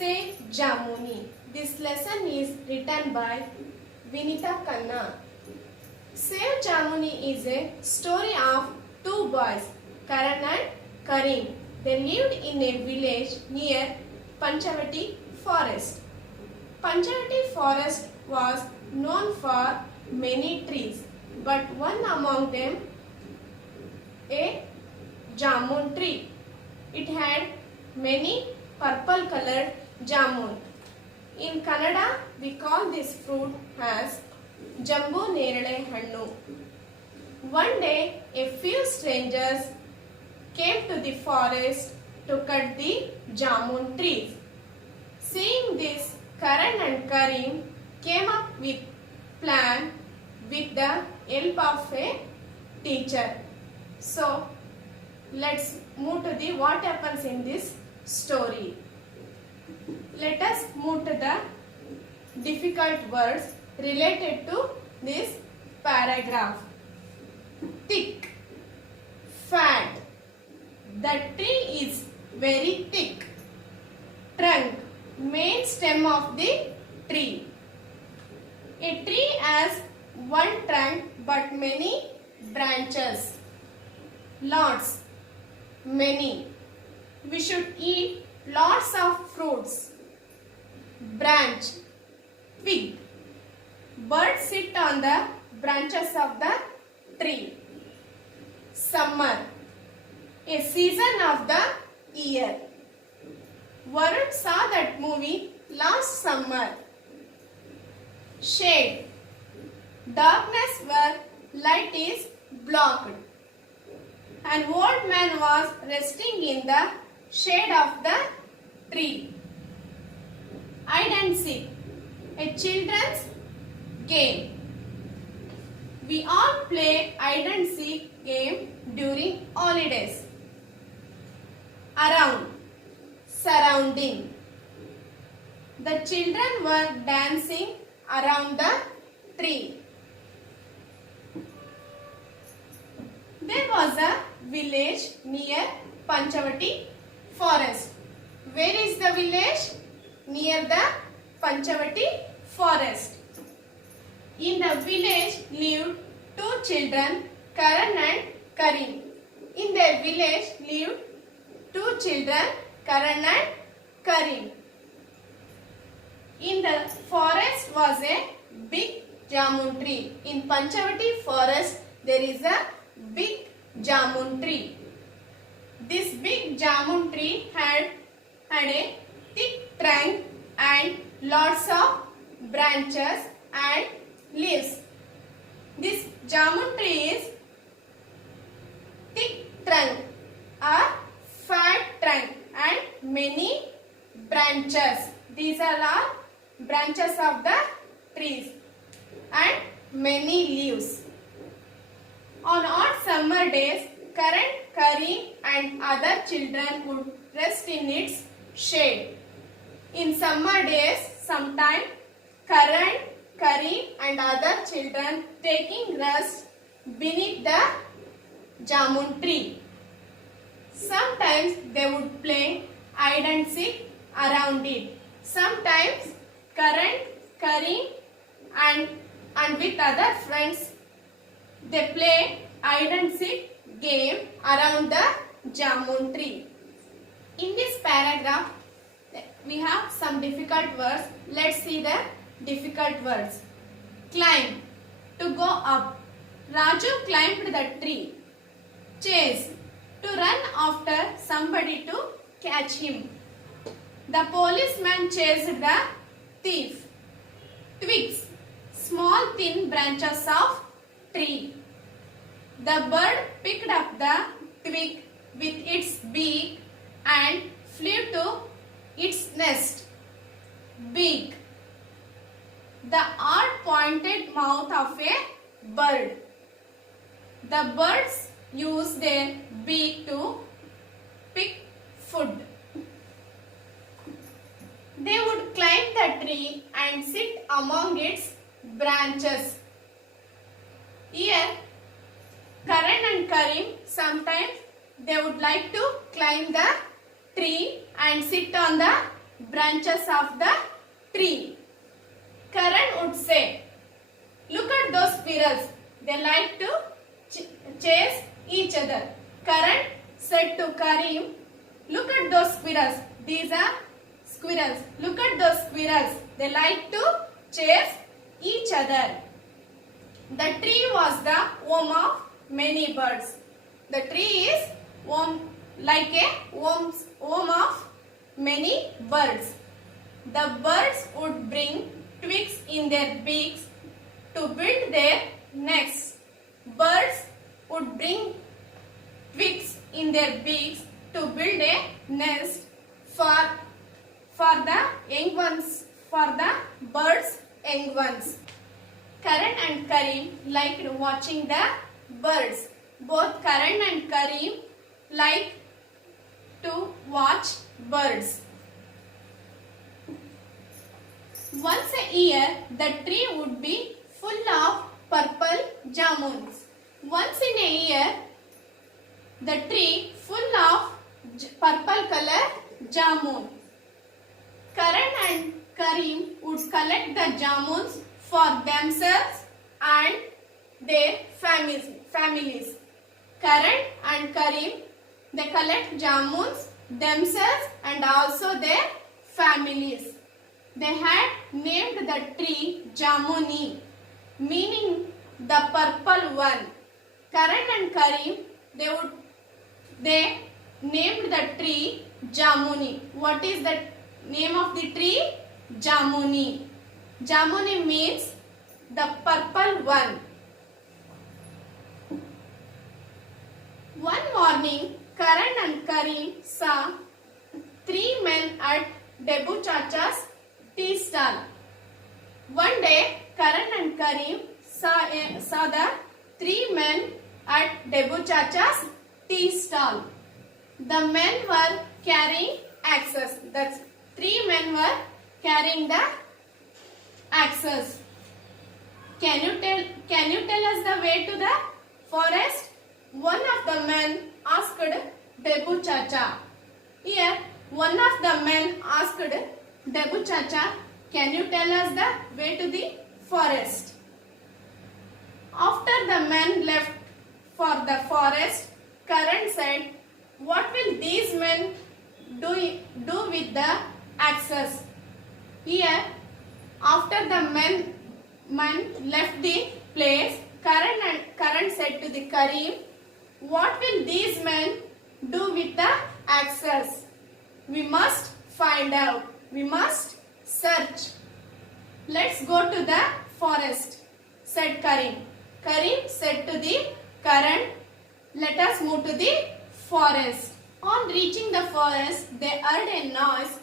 Say Jamuni. This lesson is written by Vinita Khanna. Save Jamuni is a story of two boys, Karan and Karim. They lived in a village near Panchavati forest. Panchavati forest was known for many trees, but one among them a jamun tree. It had many purple colored jamun. In Kannada, we call this fruit as Jambu Nerale Hannu. One day, a few strangers came to the forest to cut the jamun trees. Seeing this, Karan and Karim came up with plan with the help of a teacher. So, let's move to the what happens in this story. Let us move to the difficult words related to this paragraph. Thick, fat. The tree is very thick. Trunk, main stem of the tree. A tree has one trunk but many branches. Lots, many. We should eat lots of fruits. Branch, twig. Birds sit on the branches of the tree. Summer, a season of the year. Varun saw that movie last summer. Shade, darkness where light is blocked. An old man was resting in the shade of the tree. Hide and seek, a children's game. We all play hide and seek game during holidays. Around, surrounding. The children were dancing around the tree. There was a village near Panchavati forest. Where is the village? Near the Panchavati forest. In the village lived two children, Karan and Karim. In their village lived two children, Karan and Karim. In the forest was a big jamun tree. In Panchavati forest there is a big jamun tree. This big jamun tree had a thick trunk and lots of branches and leaves. This jamun tree is thick trunk or fat trunk and many branches. These are all branches of the trees and many leaves. On hot summer days, Karan, Karim and other children would rest in its shade. In summer days, sometime Karan, Karim and other children taking rest beneath the jamun tree. Sometimes they would play hide and seek around it. Sometimes Karan, Karim and with other friends they play hide and seek game around the jamun tree. In this paragraph, we have some difficult words. Let's see the difficult words. Climb, to go up. Raju climbed the tree. Chase, to run after somebody to catch him. The policeman chased the thief. Twigs, small thin branches of tree. The bird picked up the twig with its beak and flew to its nest. Beak, the odd pointed mouth of a bird. The birds use their beak to pick food. They would climb the tree and sit among its branches. Here, Karan and Karim sometimes they would like to climb the tree and sit on the branches of the tree. Karan would say, look at those squirrels. They like to chase each other. Karan said to Karim, look at those squirrels. These are squirrels. Look at those squirrels. They like to chase each other. The tree was the home of many birds. The tree is like a home of many birds. The birds would bring twigs in their beaks to build their nests. Birds would bring twigs in their beaks to build a nest for the young ones, for the birds' young ones. Karan and Karim liked watching the birds. Both Karan and Karim like to watch birds. Once a year, the tree would be full of purple jamuns. Once in a year, the tree full of purple color jamun. Karan and Karim would collect the jamuns for themselves and their families. Karan and Karim, they collect jamuns themselves and also their families. They had named the tree Jamuni, meaning the purple one. Karan and Karim, they named the tree Jamuni. What is the name of the tree? Jamuni. Jamuni means the purple one. One morning, Karan and Karim saw three men at Debu Chacha's tea stall. One day, Karan and Karim saw the three men at Debu Chacha's tea stall. The men were carrying axes. That's three men were carrying the axes. Can you tell us the way to the forest? One of the men asked Debu Chacha. Here, one of the men asked Debu Chacha, can you tell us the way to the forest? After the men left for the forest, Karan said, what will these men do with the axes? Here, after the men left the place, Karan said to the Karim, what will these men do with the axes? We must find out. We must search. Let's go to the forest, said Karim. Karim said to the Karan, let us move to the forest. On reaching the forest, they heard a noise,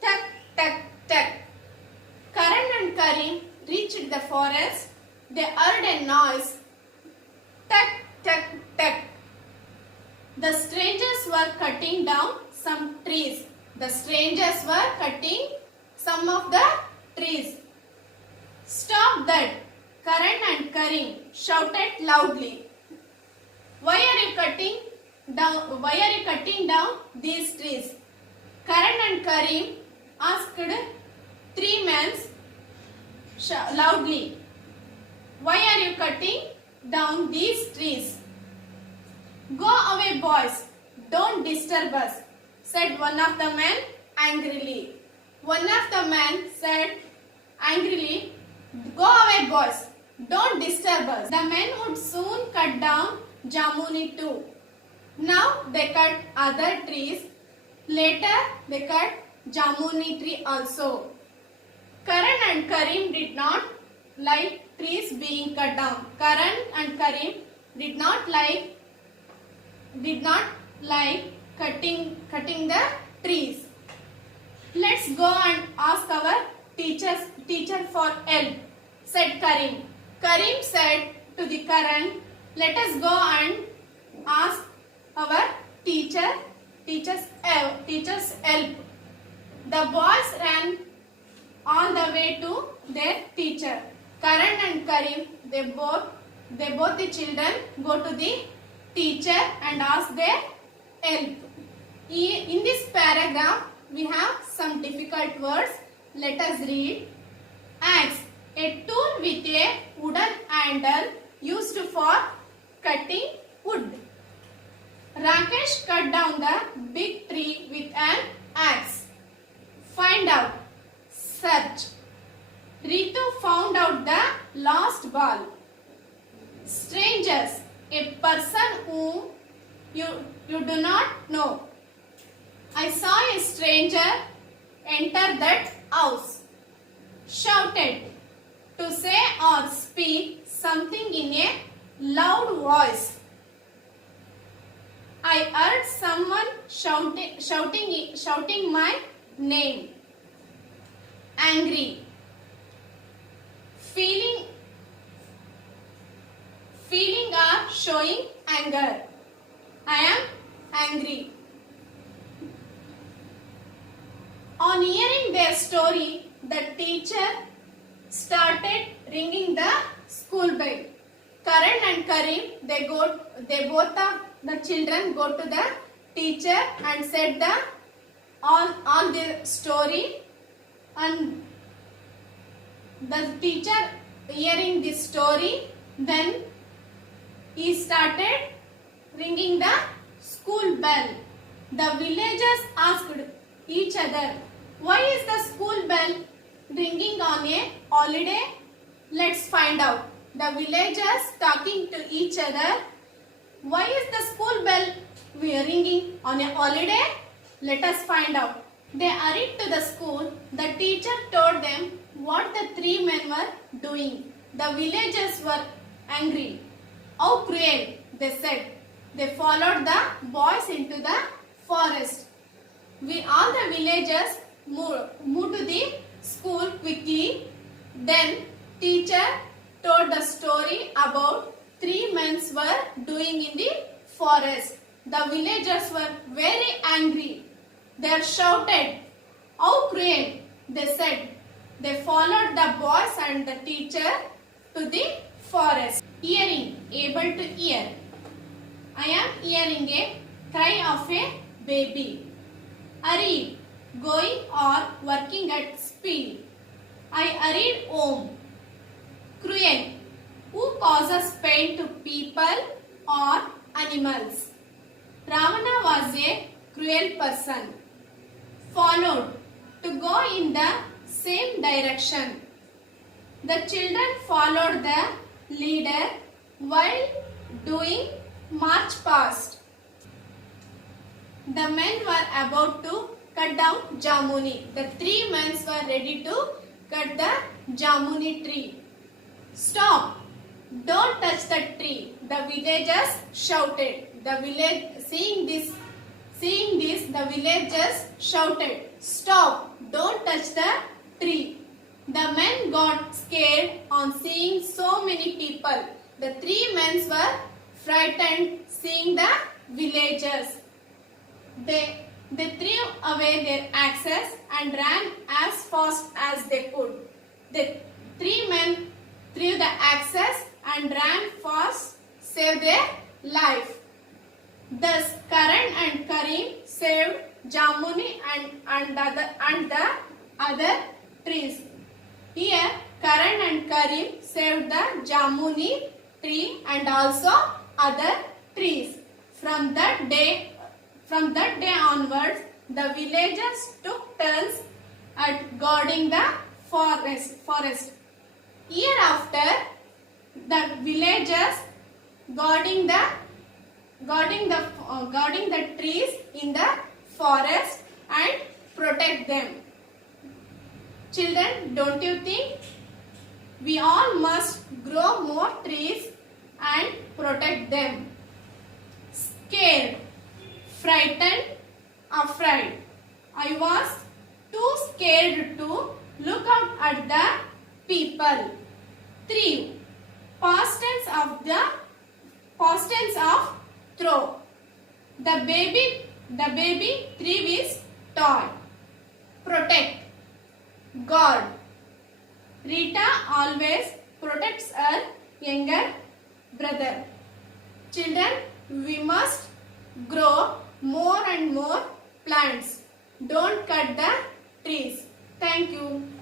tuck, tuck, tuck. Karan and Karim reached the forest. They heard a noise, tuck, tuck, tuck. The strangers were cutting down some trees. The strangers were cutting some of the trees. Stop that! Karan and Karim shouted loudly. Why are you cutting down these trees? Karan and Karim asked three men loudly. Why are you cutting down these trees? Go away, boys. Don't disturb us, said one of the men angrily. One of the men said angrily, go away, boys. Don't disturb us. The men would soon cut down Jamuni too. Now they cut other trees. Later they cut Jamuni tree also. Karan and Karim did not like trees being cut down. Karan and Karim did not like cutting the trees. Let's go and ask our teacher for help, said Karim. Karim said to the Karan, let us go and ask our teacher's help. The boys ran on the way to their teacher. Karan and Karim, they both the children go to the teacher and ask their help. In this paragraph, we have some difficult words. Let us read. Axe, a tool with a wooden handle used for cutting wood. Rakesh cut down the big tree with an axe. Find out. Search. Ritu found out the lost ball. Strangers, a person whom you do not know. I saw a stranger enter that house. Shouted, to say or speak something in a loud voice. I heard someone shouting my name. Angry. Feeling or showing anger. I am angry. On hearing their story, the teacher started ringing the school bell. Karan and Karim, the children go to the teacher and said all their story, and the teacher hearing this story, then he started ringing the school bell. The villagers asked each other, why is the school bell ringing on a holiday? Let's find out. The villagers talking to each other, why is the school bell ringing on a holiday? Let us find out. They hurried to the school. The teacher told them what the three men were doing. The villagers were angry. How cruel, they said. They followed the boys into the forest. All the villagers moved to the school quickly. Then teacher told the story about three men were doing in the forest. The villagers were very angry. They shouted, how cruel, they said. They followed the boys and the teacher to the forest. Hearing, able to hear. I am hearing a cry of a baby. Hurry, going or working at speed. I hurried home. Cruel, who causes pain to people or animals. Ravana was a cruel person. Followed, to go in the same direction. The children followed the leader while doing march past. The men were about to cut down Jamuni. The three men were ready to cut the Jamuni tree. Stop! Don't touch the tree. The villagers shouted. Seeing this, the villagers shouted, stop! Don't touch the tree. The men got scared on seeing so many people. The three men were frightened seeing the villagers. They threw away their axes and ran as fast as they could. The three men threw the axes and ran fast, saved their life. Thus, Karan and Karim saved Jamuni and the other trees. Here, Karan and Karim saved the Jamuni tree and also other trees. From that day onwards, the villagers took turns at guarding the forest. Hereafter, the villagers guarding the trees in the forest and protect them. Children, don't you think we all must grow more trees and protect them? Scared, frightened, afraid. I was too scared to look out at the people. 3. Past tense of throw. The baby threw his toy. Protect, guard. Rita always protects her younger brother. Children, we must grow more and more plants. don't cut the trees. Thank you.